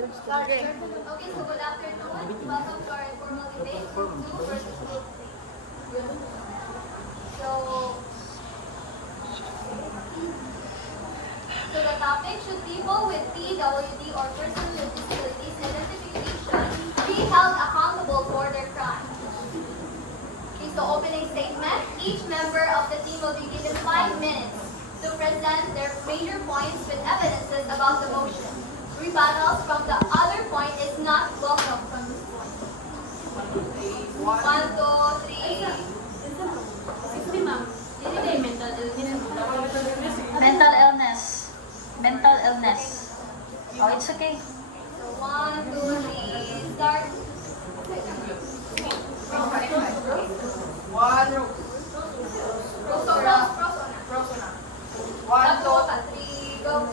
Okay. Okay, so good afternoon. Welcome to our informal debate, 2 versus 8. So, so the topic, should people with PWD or persons with disabilities identification be held accountable for their crime? Okay, so opening statement. Each member of the team will be given 5 minutes to present their major points with evidences about the motion. Rebuttals from the other point is not welcome from this point. 1, 2, 3. Mental illness. Mental illness. Oh, it's okay. So 1, 2, 3, start. One, two, 3, go.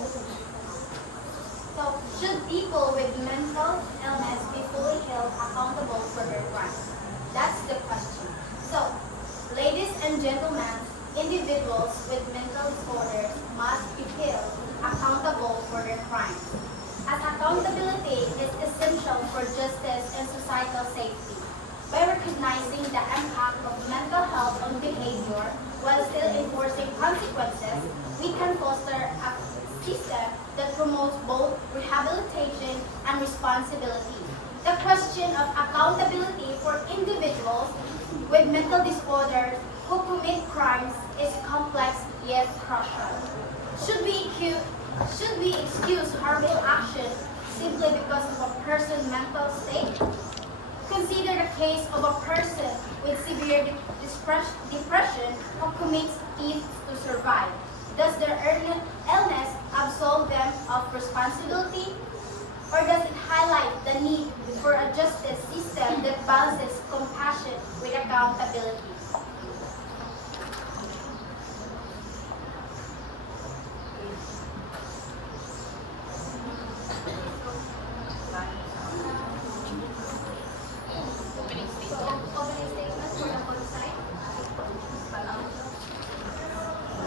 So, should people with mental illness be fully held accountable for their crimes? That's the question. So, ladies and gentlemen, individuals with mental disorders must be held accountable for their crimes. As accountability is essential for justice and societal safety. By recognizing the impact of mental health on behavior while still enforcing consequences, we can foster a system that promotes both rehabilitation and responsibility. The question of accountability for individuals with mental disorders who commit crimes is complex yet crucial. Should we excuse harmful action simply because of a person's mental state? Consider the case of a person with severe depression who commits theft to survive. Does their illness absolve them of responsibility? Or does it highlight the need for a justice system that balances compassion with accountability? Opening statement for the whole side.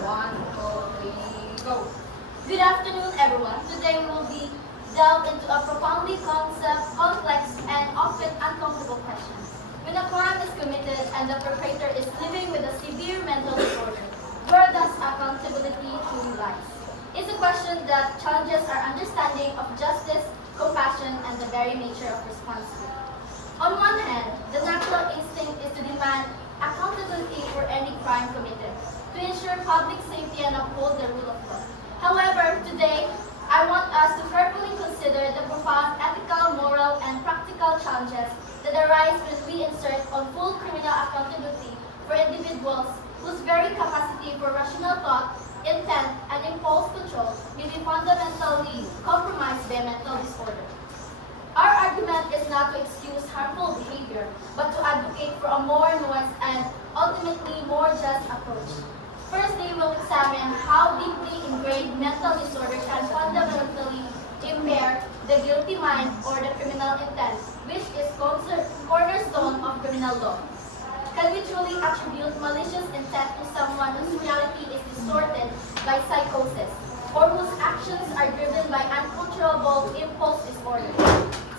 1, 2, 3, go. Good afternoon, everyone. Today we will be delved into a profoundly complex and often uncomfortable question. When a crime is committed and the perpetrator is living with a severe mental disorder, where does accountability truly lies? It's a question that challenges our understanding of justice, compassion, and the very nature of responsibility. On one hand, the natural instinct is to demand accountability for any crime committed, to ensure public safety and uphold the rule of law. However, today, I want us to carefully consider the profound ethical, moral, and practical challenges that arise when we insert on full criminal accountability for individuals whose very capacity for rational thought, intent, and impulse control may be fundamentally compromised by mental disorder. Our argument is not to excuse harmful behavior, but to advocate for a more nuanced and ultimately more just approach. First, they will examine how deeply ingrained mental disorder can fundamentally impair the guilty mind or the criminal intent, which is cornerstone of criminal law. Can we truly attribute malicious intent to someone whose reality is distorted by psychosis, or whose actions are driven by uncontrollable impulse disorder?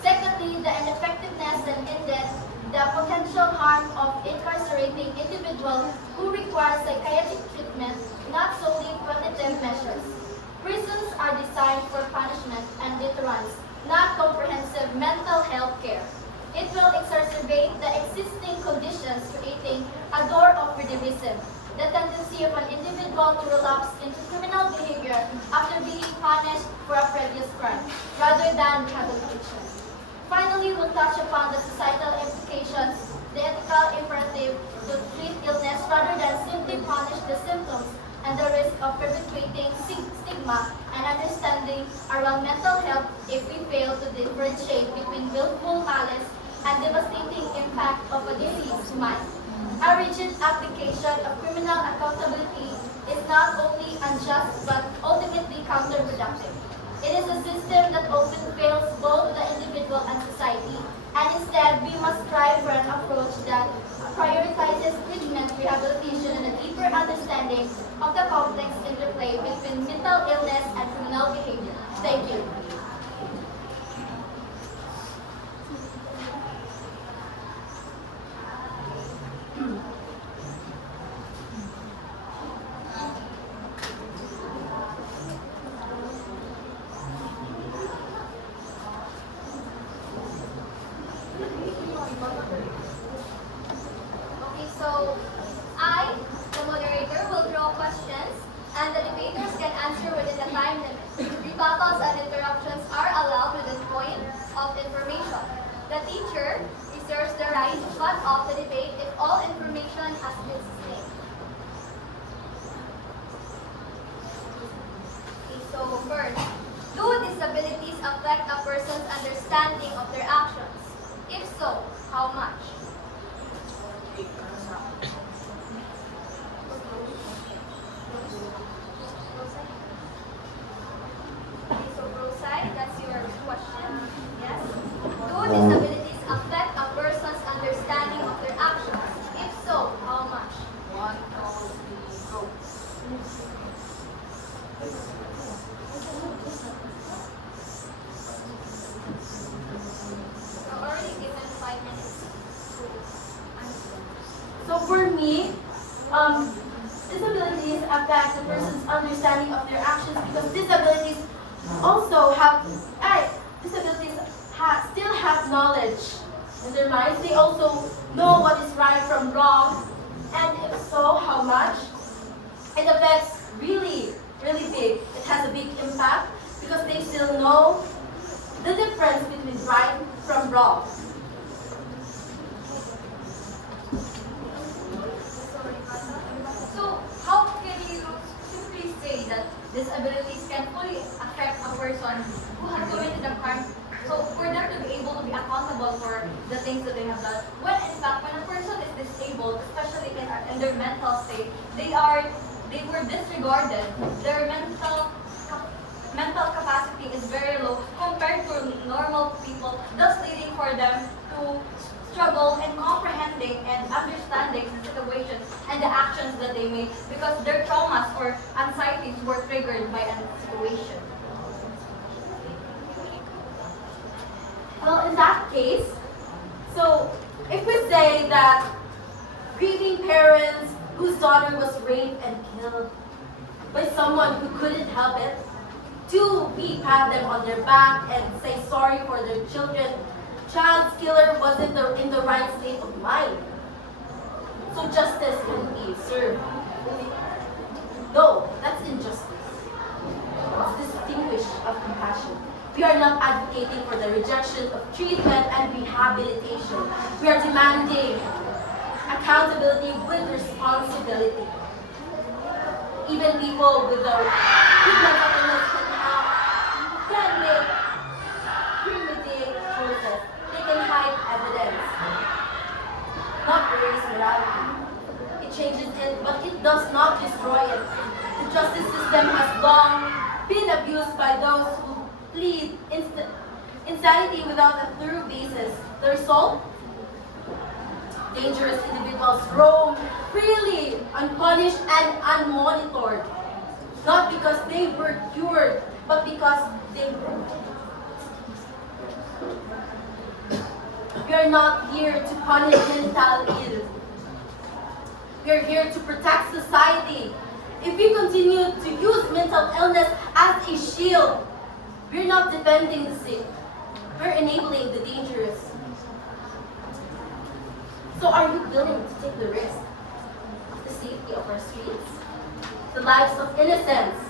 Secondly, the ineffectiveness and indeed the potential harm of incarcerating individuals who require psychiatric treatment, not solely punitive measures. Prisons are designed for punishment and deterrence, not comprehensive mental health care. It will exacerbate the existing conditions, creating a door of recidivism, the tendency of an individual to relapse into criminal behavior after being punished for a previous crime, rather than rehabilitation. Finally, we'll touch upon the societal implications, the ethical imperative to treat illness rather than simply punish the symptoms, and the risk of perpetuating stigma and understanding around mental health if we fail to differentiate between willful malice and devastating impact of a diseased mind. A rigid application of criminal accountability is not only unjust but ultimately counterproductive. It is a system that often fails both the individual and society, and instead we must strive for an approach that prioritizes treatment, rehabilitation, and a deeper understanding of the complex interplay between mental illness and criminal behavior. Thank you. Okay, so I, the moderator, will draw questions and the debaters can answer within the time limit. Rebuttals and interruptions are allowed within point of information. The teacher reserves the right to cut off the debate if all information has been sustained. Okay, so first, do disabilities affect a person's understanding of their actions? If so, how much? Okay, so Rosai, that's your question. Yes? Do disabilities affect a person's understanding of their actions? If so, how much? 1, 2, 3, go. You're already given 5 minutes to answer. So for me, disabilities affect the person's understanding of their actions because disabilities also have, disabilities still have knowledge in their minds. They also know what is right from wrong. And if so, how much? It affects really, really big. It has a big impact because they still know the difference between right from wrong. So, how can you simply say that disabilities can fully affect a person who has committed a crime? So, for them to be able to be accountable for the things that they have done, when in fact, when a person is disabled, especially in their mental state, they were disregarded. Their mental capacity is very low compared to normal people, thus leading for them to struggle in comprehending and understanding the situation and the actions that they made because their traumas or anxieties were triggered by a situation. Well, in that case, so if we say that grieving parents whose daughter was raped and killed by someone who couldn't help it, to be pat them on their back and say sorry for their children, child's killer wasn't in the right state of mind. So justice can be served. No, that's injustice. It's distinguished of compassion. We are not advocating for the rejection of treatment and rehabilitation. We are demanding accountability with responsibility. Even people with mental illness can make primitive choices. They can hide evidence, not erase morality. It changes it, but it does not destroy it. The justice system has long been abused by those who plead insanity without a thorough basis. The result? Dangerous individuals roam freely, unpunished and unmonitored. Not because they were cured, but because they were. We are not here to punish mental ill. We are here to protect society. If we continue to use mental illness as a shield, we're not defending the sick. We're enabling the dangerous. So are you willing to take the risk of the safety of our streets, the lives of innocents,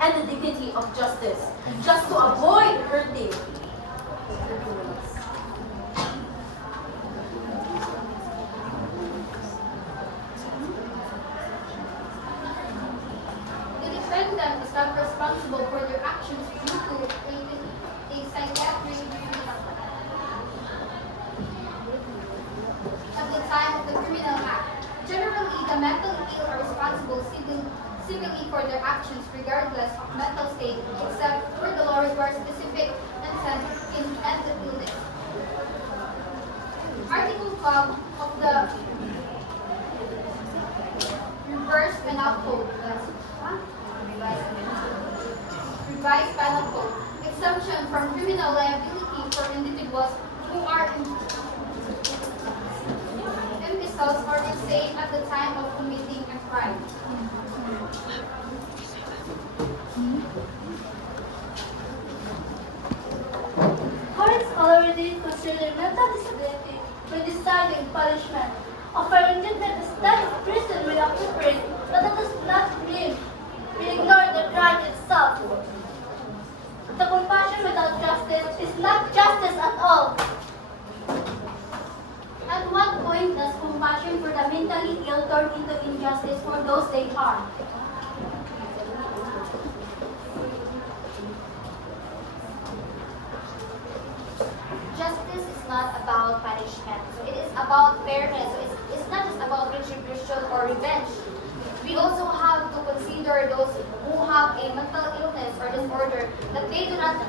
and the dignity of justice, just to avoid hurting the criminals? The defendant is not responsible for their actions due to a psychiatric review. At the time of the Criminal Act, generally the mentally ill are responsible civilly for their actions regardless of mental state, except for the law requires specific intent in mental illness. Article 12 of the Revised Penal Code. Revised Penal Code. Exemption from criminal liability for individuals who are imbeciles or insane at the time of committing a crime. Courts already consider mental disability when deciding punishment. Offering treatment instead of prison will appropriate, but that does not mean we ignore the crime itself. The compassion without justice is not justice at all. At what point does compassion for the mentally ill turn into injustice for those they harm? Justice is not about punishment. So it is about fairness. So it's not just about retribution or revenge. We also have to consider those who have a mental illness or disorder that they do not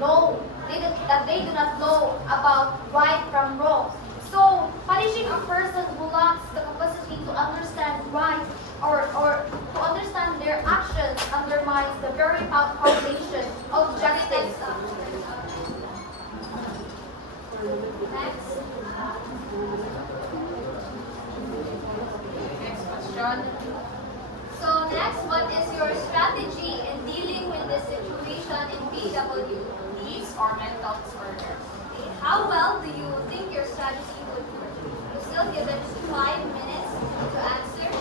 know that they do not know about right from wrong. So punishing a person who lacks the capacity to understand right or to understand their actions undermines the very foundation of justice. Next. Next question. So next, what is your strategy in dealing with this situation in PW? Needs or mental disorders? How well do you think your strategy would work? You still given 5 minutes to answer.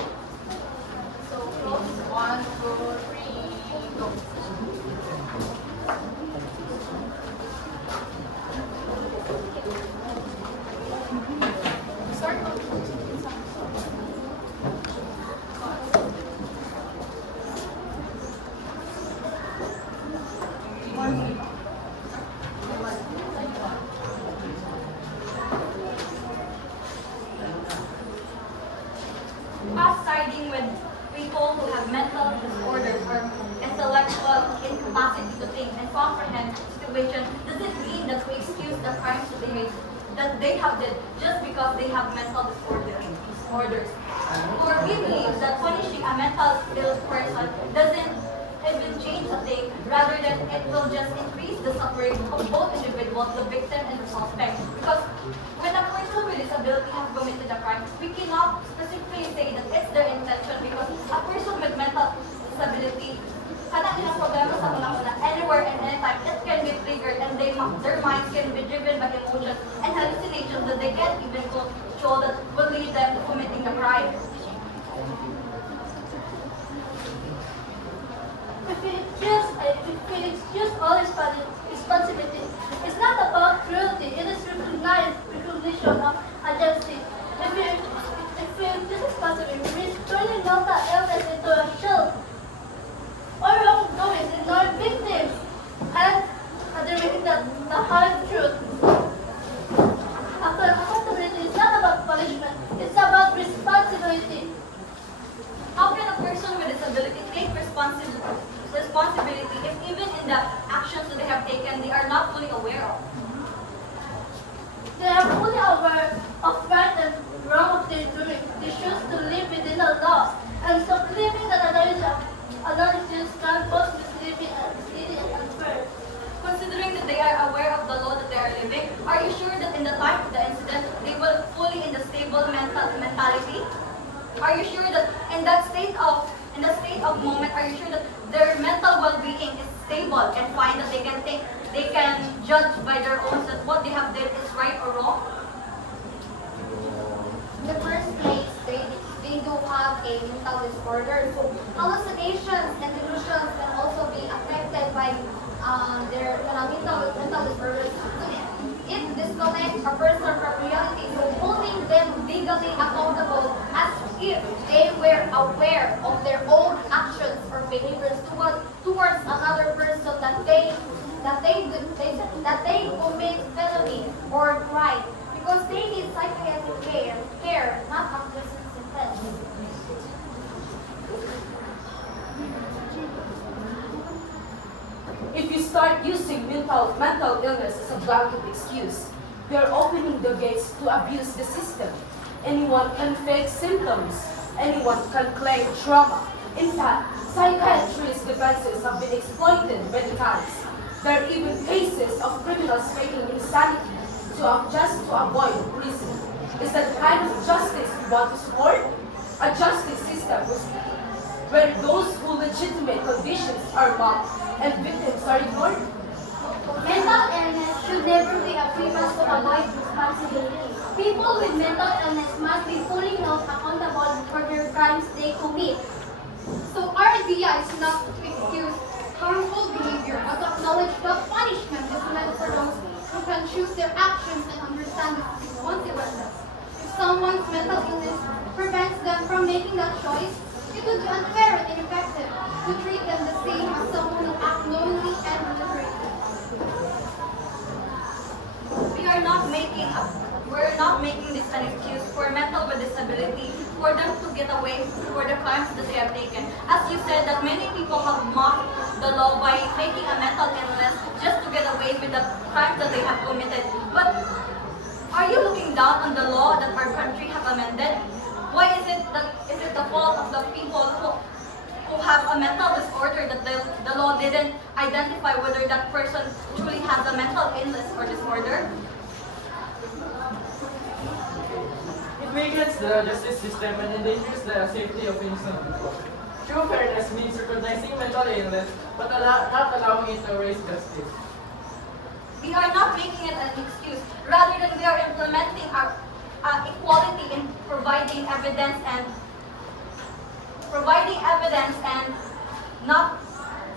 So close. 1, 2, 3, go. Us siding with people who have mental disorders or intellectual incapacity to think and comprehend situation doesn't mean that we excuse the crimes that they have did just because they have mental disorders. Or we believe that punishing a mental ill person doesn't even change a thing, rather than it will just increase the suffering of both individuals, the victim and the suspect. Because when a person with disability has committed a crime, we cannot specifically say that it's their intention, because a person with mental disability cannot have problema sa una-una anywhere and anytime. It can be triggered and their minds can be driven by emotions and hallucinations that they can't even control that will lead them to committing the crime. If we excuse all responsibility, it's not about cruelty, it is recognition of agency. If this is possible, we risk turning mental illness into a shield or wrongdoing in our victims and admitting the hard truth. Accountability is not about punishment, it's about responsibility. How can a person with disability take responsibility if even in the actions that they have taken, they are not fully aware of? They are fully aware of right and wrong of their doing. They choose to live within the law. And so claiming that analysis can both misleading and unfair. Considering that they are aware of the law that they are living, are you sure that in the time of the incident, they will fully in the stable mentality? Are you sure that in the state of moment, are you sure that their mental well-being is stable and fine, that they can judge by their own that what they have did is right or wrong? In the first place, they do have a mental disorder. So hallucinations and delusions can also be affected by their mental disorders. So it disconnects a person from reality. So holding them legally accountable as if they were aware of their own actions or behaviors towards another person that they commit felony or crime, because they need psychiatric care, not a prison sentence. If you start using mental illness as a blanket excuse, we are opening the gates to abuse the system. Anyone can fake symptoms. Anyone can claim trauma. In fact, psychiatrists' defenses have been exploited many times. There are even cases of criminals faking insanity just to avoid prison. Is that the kind of justice we want to support? A justice system where those who legitimate conditions are mocked and victims are ignored? Mental illness should never be a pretext to avoid responsibility. People with mental illness must be fully held accountable for their crimes they commit. So our idea is not to excuse harmful behavior, but to acknowledge that punishment is meant for those who can choose their actions and understand its consequences. If someone's mental illness prevents them from making that choice, it would be unfair and ineffective to treat them the same as someone who acts knowingly and deliberately. We're not making this an excuse for mental with disability for them to get away for the crimes that they have taken. As you said that many people have mocked the law by making a mental illness just to get away with the crimes that they have committed. But are you looking down on the law that our country have amended? Why is it the fault of the people who have a mental disorder that the law didn't identify whether that person truly has a mental illness or disorder? It weakens the justice system and endangers the safety of innocent people. True fairness means recognizing mental illness but not allowing it to erase justice. We are not making it an excuse. Rather than we are implementing our equality in providing evidence and not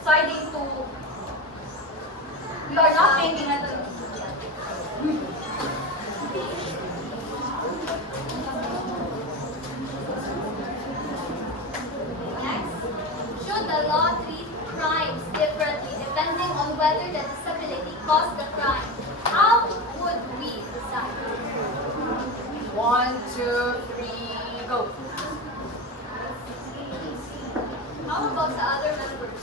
siding to. We are not making it an Next, should the law treat crimes differently depending on whether the disability caused the crime? How would we decide? 1, 2, 3, go. How about the other members?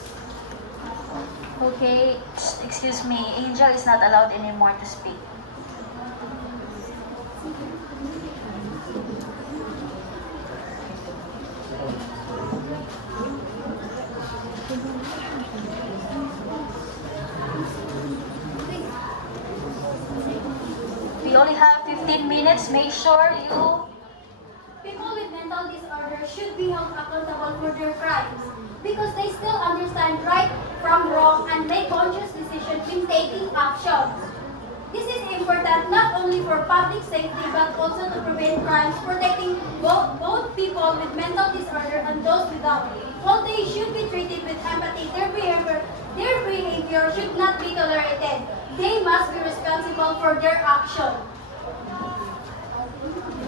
Okay, excuse me, Angel is not allowed anymore to speak. We only have 15 minutes. Make sure you... People with mental disorder should be held accountable for their crimes because they still understand right from wrong and make conscious decisions in taking action. This is important not only for public safety but also to prevent crimes, protecting both people with mental disorder and those without. While they should be treated with empathy, their behavior should not be tolerated. They must be responsible for their action.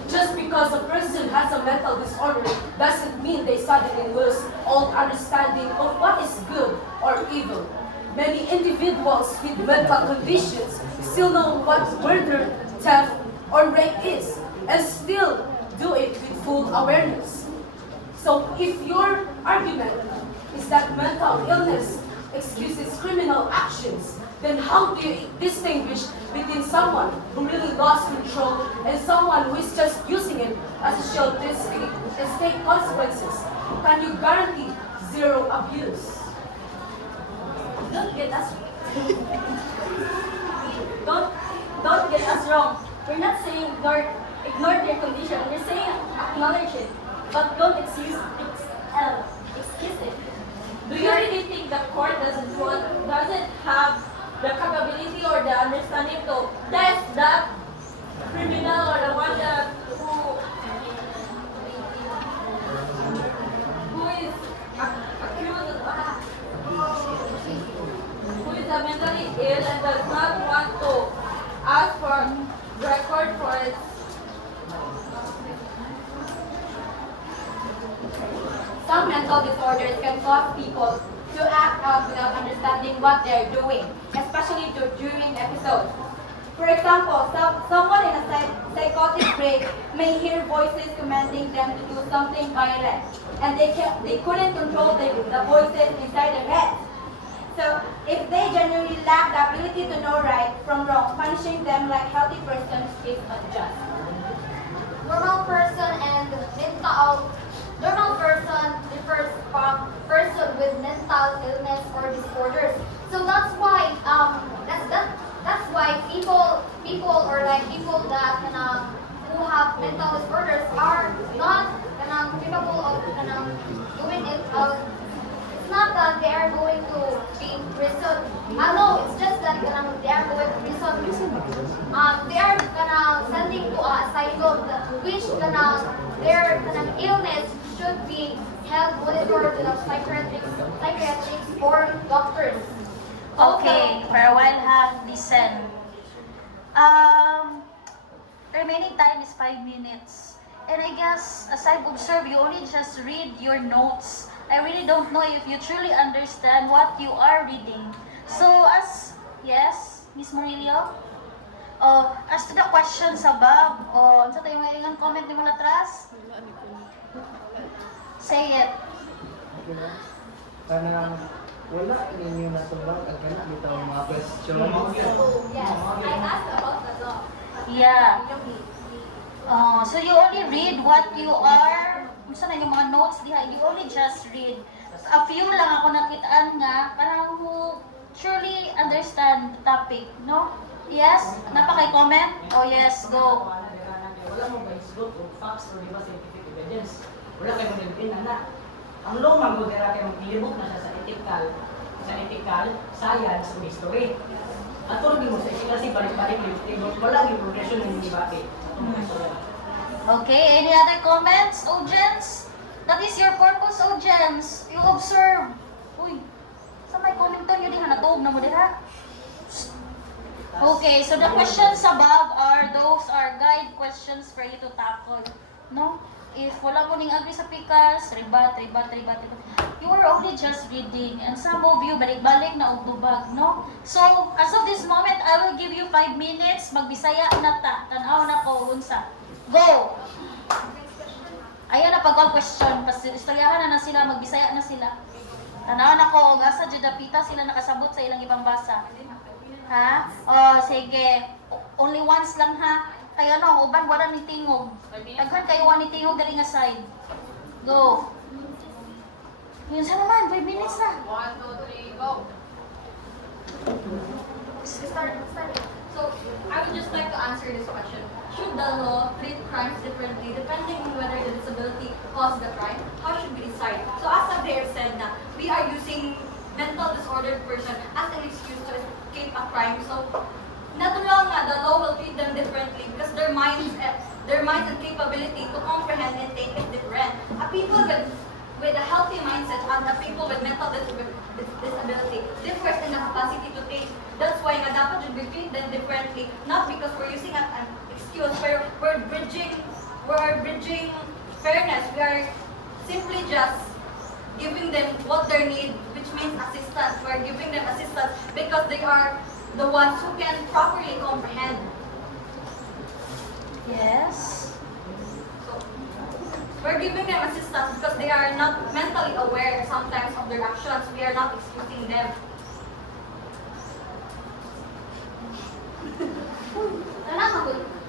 Just because a person has a mental disorder doesn't mean they suddenly lose all understanding of what is good or evil. Many individuals with mental conditions still know what murder, theft, or rape is, and still do it with full awareness. So if your argument is that mental illness excuses criminal actions, then how do you distinguish between someone who really lost control and someone who is just using it as a shield to escape consequences? Can you guarantee zero abuse? Don't get us don't get us wrong. We're not saying ignore their condition. We're saying acknowledge it, but don't excuse it. Do you really think the court doesn't have the capability or the understanding to test that criminal or the one who is accused who is mentally ill and does not want to ask for record for it? Some mental disorders can cause people to act out without understanding what they're doing, especially during episodes. For example, someone in a psychotic break may hear voices commanding them to do something violent, and they couldn't control the voices inside their heads. So, if they genuinely lack the ability to know right from wrong, punishing them like healthy persons is unjust. Normal person refers from person with mental illness or disorders. So that's why that's why people or like people that who have mental disorders are not capable of doing it. It's not that they are going to be in prison. No, it's just that they are going to prison. They are sending to a which kanang illness should be held monitored to the psychiatrists or doctors. Okay, for a while ha, listen. Remaining time is 5 minutes. And I guess, as I've observed, you only just read your notes. I really don't know if you truly understand what you are reading. So, yes, Miss Murillo? As to the questions above, ano tayo may comment ni mga atras? Say it. Kanang wala ninyo natulog ang kana bitaw mga question. Yes, I asked about the law. Yeah. So you only read what you are, saan na yung mga notes diha, you only just read. A few lang ako nakitaan nga, parang who truly understand the topic, no? Yes? Napaka-comment? Oh yes, go. Wala mo ba isgot o facts o di ba scientific evidence? Wala kayo magiging na. Ang lumang gudera kayo maglibok na siya sa ethical, science, o history. At tulad mo sa kasi balik-balik yung wala yung progression ng debate. Okay, any other comments, audience? That is your purpose, audience. You observe. Uy, sa may comment nyo din, natuog na mo din ha? Okay, so the questions above those are guide questions for you to tackle. No? If wala mo ning agree sa pikas, ribat. You are only just reading. And some of you, balik-balik na ugdubag, no? So, as of this moment, I will give you 5 minutes. Magbisaya na ta. Tanaw na ko, unsa. Go! Ayan na pag-question. Istoryahan na sila, magbisaya na sila. Tanaw na ko, asa judapita sila nakasabot sa ilang ibang basa. Ha? Sige. Only once lang ha. Kaya no, uban wala ni tingog. Daghan kayo ni tingog dali nga side. Go. Yun sa naman, 5 minutes na. 1, 2, 3, go! Start. So, I would just like to answer this question. Should the law treat crimes differently depending on whether the disability caused the crime? How should we decide? So, as Abder said na, we are using mental disordered person as an excuse to escape a crime. So, natural nga, the law will treat them differently because their minds and capability to comprehend and take is different. A people with a healthy mindset and the people with mental disability differs in the capacity to take. That's why nga dapat we treat them differently, not because we're using an excuse, we're bridging fairness. We are simply just giving them what they need, which means assistance. We're giving them assistance because they are the ones who can properly comprehend. Yes. So, we're giving them assistance because they are not mentally aware sometimes of their actions. We are not excusing them.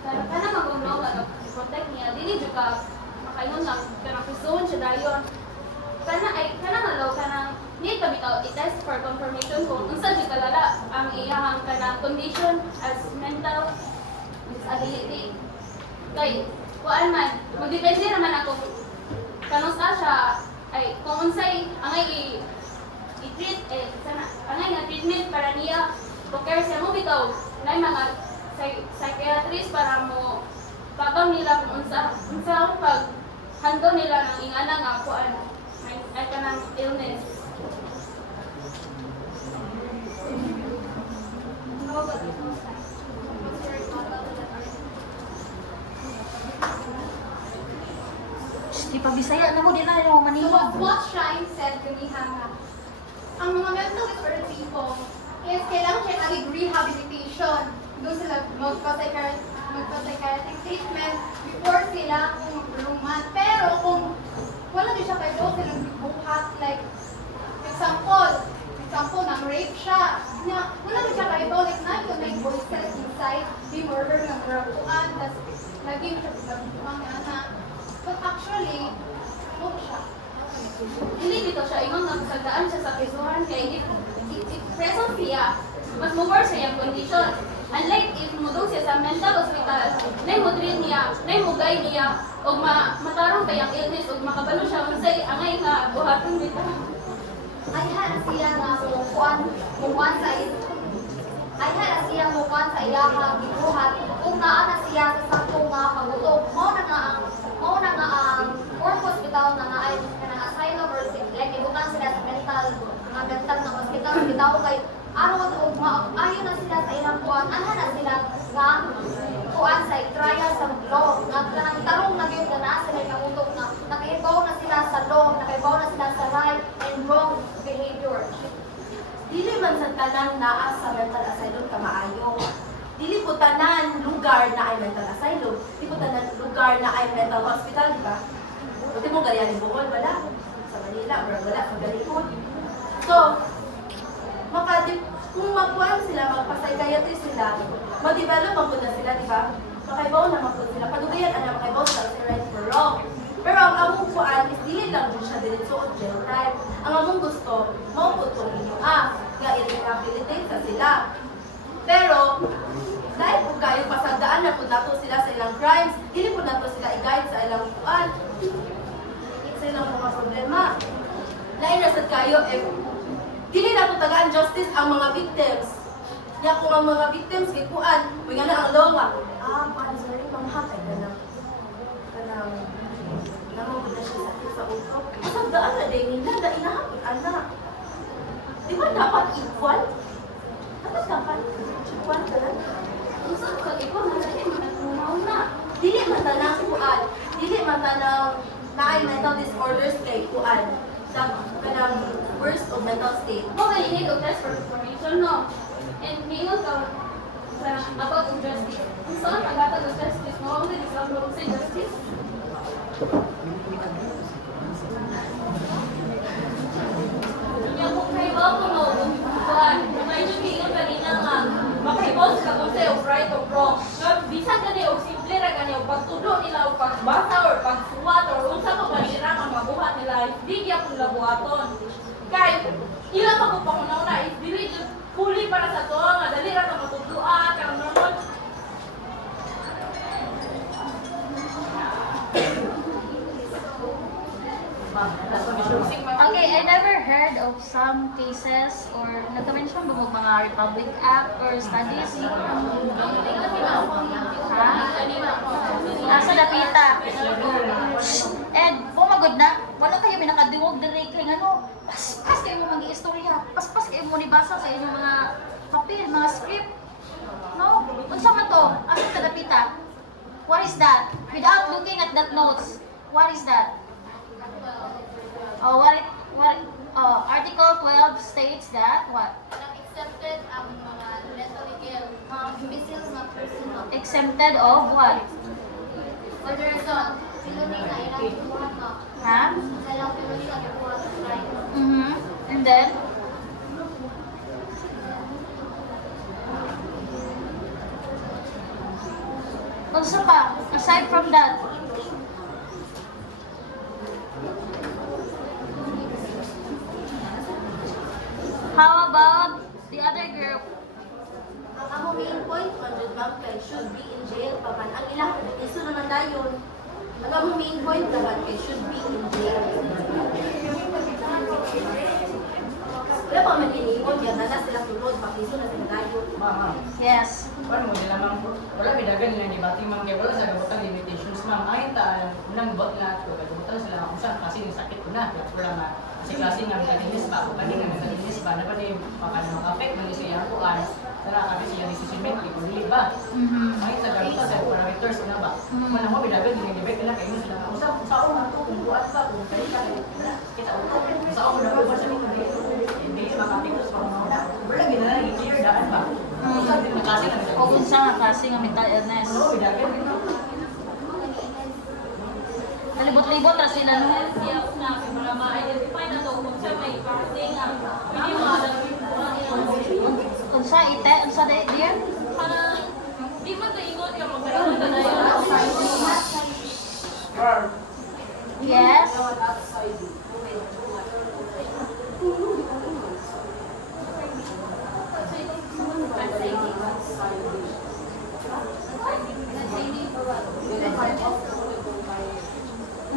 Kana magunaw ka protect niya dili jud ka makayon lang kana prison siya dayon. Kana malaw kana need ka bitaw i-test for confirmation kung unsa jud kalala ang iyang kana condition as mental disability. Kay kuan man magdepende naman ako kanus siya ay kung unsay angay i-treat sana angay nga treatment para niya care siya mo bitaw nay mga psychiatrist para mo babang nila kung unsa pag handle nila ng ingana nga kuan ay kanang illness. Di pa bisaya na mo din na yung So manihog. what Shine said kaniha nga, ang mga mental disordered people is kailangan siya rehabilitation. Doon sila magpa-psychiatric treatment before sila ruman. Pero kung wala din siya kayo, silang buhat, like, example, nang-rape siya. Wala din siya kayo, like, na yun, may voices inside, di murder ng rapuan, tapos lagi siya pagkabuhan nga na. But actually, ano siya? Dili bitaw siya ingon nga kasagdaan siya sa prisuhan kay present siya. Mas more sa iyang condition. Unlike if mudong siya sa mental hospital, nay mo treat niya, nay mo guide niya og matarong kayang illness og makabalo siya unsay angay nga buhaton dito. Ay hana siya nga mukuan sa iyang gibuhat kung naa na siya sa sakto nga pagutog. Mao na nga ang hospital kay aron maayo na sila sa ilang kuan ana na sila nga kuan sa trial sa law nga kanang tarong na gyud na sila kamutok na nakahibaw na sila sa law, nakahibaw na sila sa right and wrong behavior. Dili man sa tanan naa sa mental asylum ka maayo. Dili po tanan lugar na ay mental asylum. Dili po tanan lugar na ay mental hospital, di ba? Buti mo gaya ni Bohol, wala. Sa Manila, wala sa Galipod. So, kung magkuhan sila, magpa-psychiatrist sila, mag-develop ang na sila, di ba? Makaibaw na magkuhan sila. Padugayan, makaibaw sila sa right for wrong. Pero ang among kuan is dili lang dun siya diretso o jail time. Ang among gusto, mauputong inyo nga i-rehabilitate sa sila. Pero, dahil kung kayo pasadaan na kung nato sila sa ilang crimes, dili po nato sila i-guide sa ilang kuan. Sa ilang mga problema. Lain na sad kayo if dili na to tagaan justice ang mga victims. Ya kung ang mga victims kay kuan, may nga na ang law nga. Kuan sorry, mamhatay ka na. Kanang namang na siya sakit sa ulo. Pasadaan na din nila na inahapon anak. Di ba dapat equal? Dapat equal ka lang. Kung saan ka equal, na. Dili man tanang kuan. Dili man tanang naay mental disorders kay kuan. Sa kanang worst of mental state. Okay, need to test for information, no? And niingon ka about justice. Kung saan pagkatag ng justice, no? Ang hindi ka sa justice. Yung kung kaibaw ko no, kuan, may nungingon kanina nga, makaibaw sa kung sa'yo, right or wrong. No, bisan ka niyo, simple ra ka niyo, pagtudo nila o pagbasa or pagsuwat or unsa mo panira ang mabuhat nila, hindi niya kung labuhaton. Kay, ilang magpapangunaw na, is dili just fully para sa to, nga dali ra ka matudluan, kang normal. Okay, I never heard of some cases or nagka-mention ba mo mga Republic Act or studies? Ha? Asa dapita? And, magod na, wala kayo binakadiwag diri kay ano, paspas kayo mo mag-iistorya, paspas kayo mo nibasa sa inyong mga papel, mga script. No? Unsa man to? Asa sa dapita? What is that? Without looking at that notes, what is that? Article 12 states that what? Accepted ang mga mentally ill, mga imbecile na person. Exempted of what? For the reason, piluni na ilang buhat na. Ha? Ilang piluni na buhat na right. Mm-hmm. And then? Also pa, aside from that, how about the other group? Ang among main point man jud ma'am kay should be in jail pa man. Ang ilang iso naman dayon. Ang among main point naman kay should be in jail. Wala pa man iniingon yan na sila sulod pakiso na sila dayon. Ma'am, Yes. paano mo nila ma'am? Wala may dagan nila ni Bati ma'am kaya wala sa gabutang limitations ma'am. Ayon ta unang bot na to gabutan sila kung saan kasi yung sakit ko na. Wala nga kasi klase nga metalinis pa, kung kanina metalinis pa, dapat yung makaka-affect man siya ang kuan. Tara kasi siya ni susimit, ikulit ba? Mm-hmm. Ayon sa gabutan sa parameters na ba? Kung mo bidagan din yung debate nila kayo sila. Kung saan man to, kung buat ba, kung kaya ka, kita ulo. Kung saan mo na ba sa mga dito? Hindi makapikos pa kung na. Wala ginala, i-clear daan ba? Kung saan din na klase na O kung saan nga klase ng mental illness. Oo, bidagan din. Malibot-libot ra sila no. Siya una, para ma-identify na to kung siya may passing ang hindi mga Unsa ite, unsa dear? para di man kaingon ka magkaroon na yun. Yes.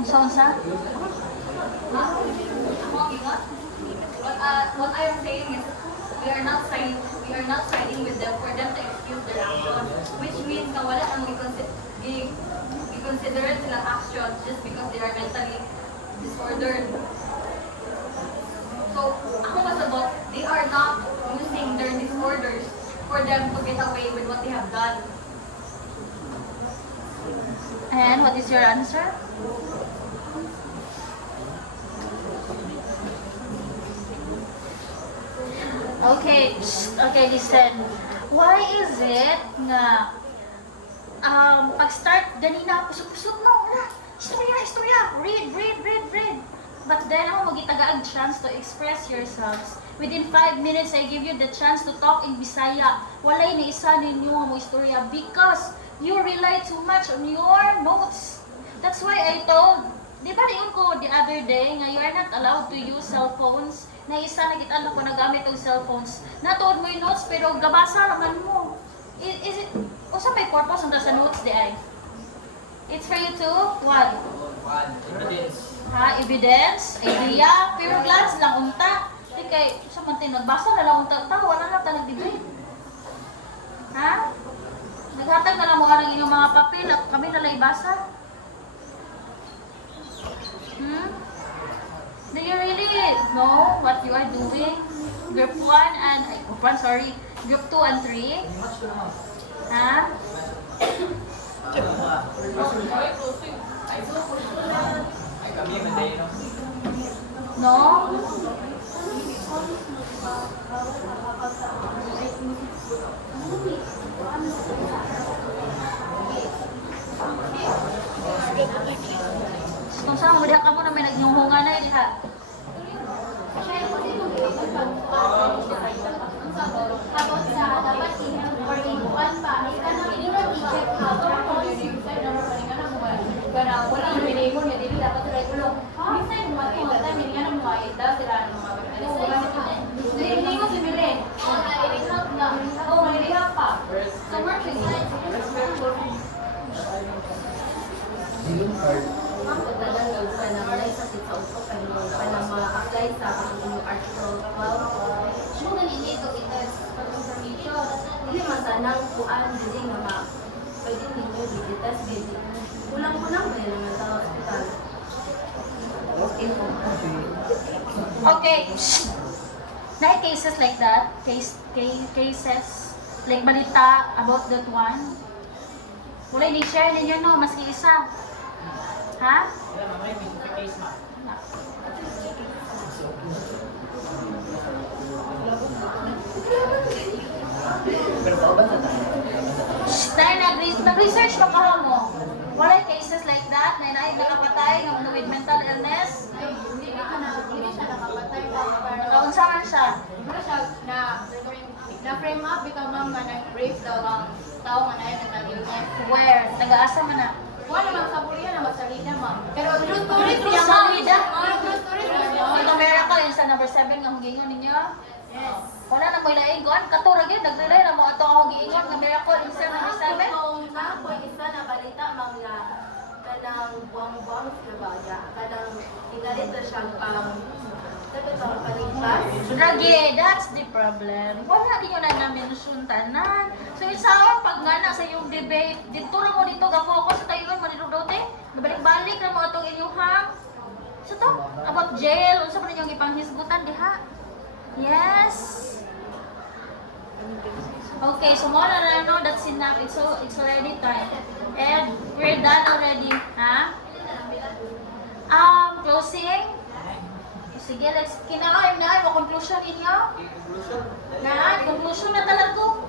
Unsa? What I am saying is we are not siding with them for them to excuse their action, which means na wala nang i-consider silang action just because they are mentally disordered. So, ako kasabot, they are not using their disorders for them to get away with what they have done. And what is your answer? Okay, okay, listen. Why is it na pag-start ganina pusot-pusot no, istorya, read. But then ako magitaga ang chance to express yourselves. Within 5 minutes, I give you the chance to talk in Bisaya. Walay ni isa ninyo ang istorya because you rely too much on your notes. That's why I told, di ba niyon ko the other day nga you are not allowed to use cell phones? Na isa nagitan ko nagamit og cellphones. Natuod mo yung notes pero gabasa raman mo. Is it usa may purpose unta sa notes di ay? It's for you to what? Evidence, idea, pure glance lang unta. Di kay sa man tin nagbasa na lang unta tawo wala na ta nagdebate. Ha? Naghatag na lang mo ang inyong mga papel at kami na lang ibasa. Do you really know what you are doing? Group 1 and, Group 2 and 3? Ha? No? Kung saan mo diha ka mo na may nagnyunghungan na diha. About sa dapat i-or pa, ika na i-check how to Walang biningon niya, dili dapat sila itulong. Minsan yung mga ito, dahil hindi nga na mga ito, sila ng mga hindi ko si Milen. Oo, malilihap pa. So, work is Silong card. Ang pagdadalaw ka na malay sa sita o ka na ma-apply sa inyong article 12. Mo na need to get information. Hindi masanang kuan hindi nga pwede ninyo i-test baby. Kulang-kulang ba yun naman sa hospital? Okay. Na cases like that, cases like balita about that one. Wala ni-share ninyo no, maski isa. Ha? Pero pauban sa tayo. Dahil nag-research pa ka mo. Wala cases like that, na nakapatay ng with mental illness. Hindi siya nakapatay pa. Nakaunsa man siya. Pero siya na-frame up bitaw ma'am nga nag-rape daw ang tao nga na yun nag-illness. Where? Nag-aasa man na. Wala naman sa Korea na masalida ma'am. Pero true story True siya story da. True story siya. Ito miracle yun sa number 7 nga hugingon ninyo. Yes. Wala na mo ilaing kuan katurag yun, nag-relay na mo ato ang hugingon nga miracle in sa number 7. Na po isa na balita mga kanang buwang-buwang sa baga. Kanang inalit na siyang paligtas. Lagi, that's the problem. Wala din yun na na-mention tanan. So, isa pag nga na sa iyong debate, dito na mo dito, ga-focus sa tayo yun, manilog daw te. Nabalik-balik na mo itong inyong hang. So to, about jail, unsa pa ninyong ipanghisgutan, diha? Yes. Okay, so more na know that's enough. It's already time. And we're done already, ha? Closing. Sige, let's kinakain na mo conclusion ninyo. Conclusion na talaga.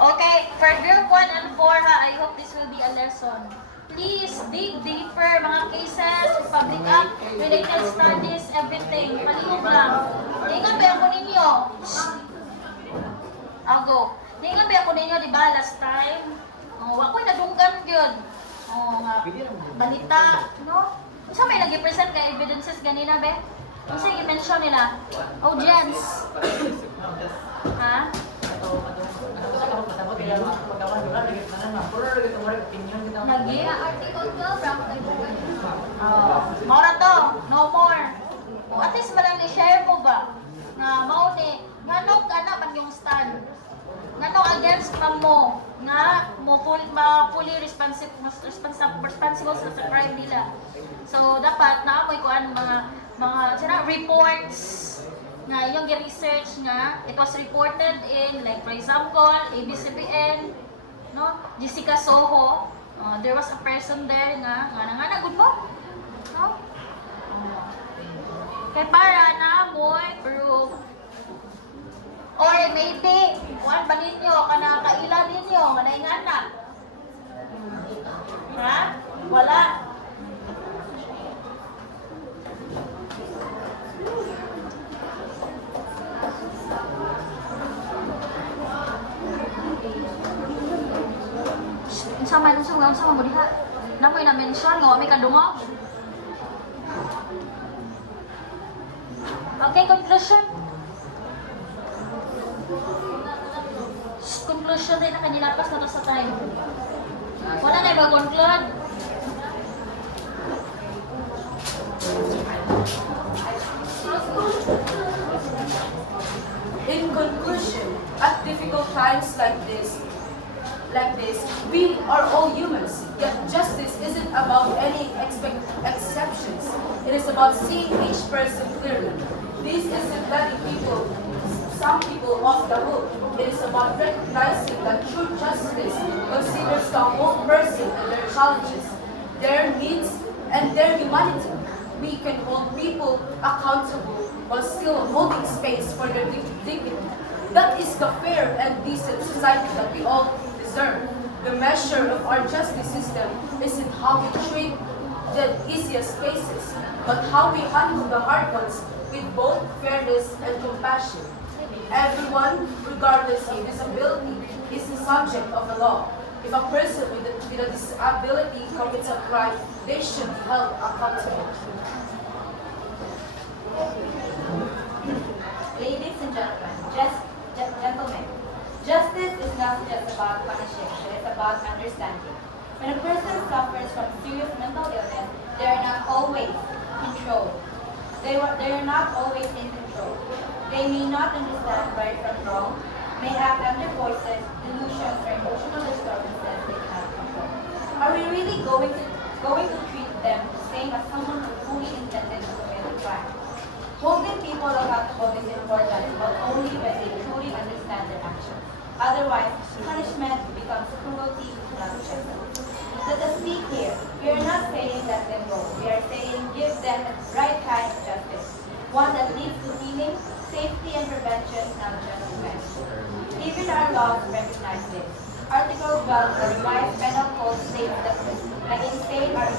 Okay, for group 1 and 4 ha, I hope this will be a lesson. Please dig deeper mga cases, public act, related studies, everything. Palihog lang. Tingan ba ako ninyo? I'll go. Tingan ba ako ninyo, di ba, last time? Ako'y nadunggan yun. Balita, no? Kung may nag-present ka evidences ganina, be? Kung sa'yo i-mention nila, audience. Ha? Lagi? Article 12, Maura to, no more. At least malang ni-share mo ba? Nga, mauni, nga no, ang yung stand. Ngano against pa mo nga fully responsible sa crime nila. So dapat na amoy kuan mga reports nga yung research nga it was reported in like for example ABS-CBN, no, Jessica Soho, there was a person there nga nanganagot mo, no? Kay para na mo'y proof. Or maybe, kuan ba ninyo, kana kailan ninyo, kana yung anak. Ha? Wala. Sama mo diha. Namoy na mention nga may kadungog. Okay, conclusion. Conclusion din na kanilapas na to sa time. Wala na mag-conclude. In conclusion, at difficult times like this, we are all humans. Yet justice isn't about any exceptions. It is about seeing each person clearly. This isn't letting some people off the hook. It is about recognizing that true justice considers the whole person and their challenges, their needs, and their humanity. We can hold people accountable while still holding space for their dignity. That is the fair and decent society that we all deserve. The measure of our justice system isn't how we treat the easiest cases, but how we handle the hard ones with both fairness and compassion. Everyone, regardless of disability, is the subject of the law. If a person with a disability commits a crime, they should be held accountable. Ladies and gentlemen, justice is not just about punishing, it is about understanding. When a person suffers from serious mental illness, they are not always controlled. They are not always in control. They may not understand right from wrong, may act under voices, delusions, or emotional disturbances they cannot control. Are we really going to treat them the same as someone who fully intended to commit a crime? Holding people accountable is important, but only when they truly understand their actions. Otherwise, punishment becomes cruelty, not justice. Let us be clear. We are not saying let them go. We are saying give them the right kind of justice. One that leads to healing, safety, and prevention, not just revenge. Even our laws recognize this. Article 12 of the revised penal code states that the insane are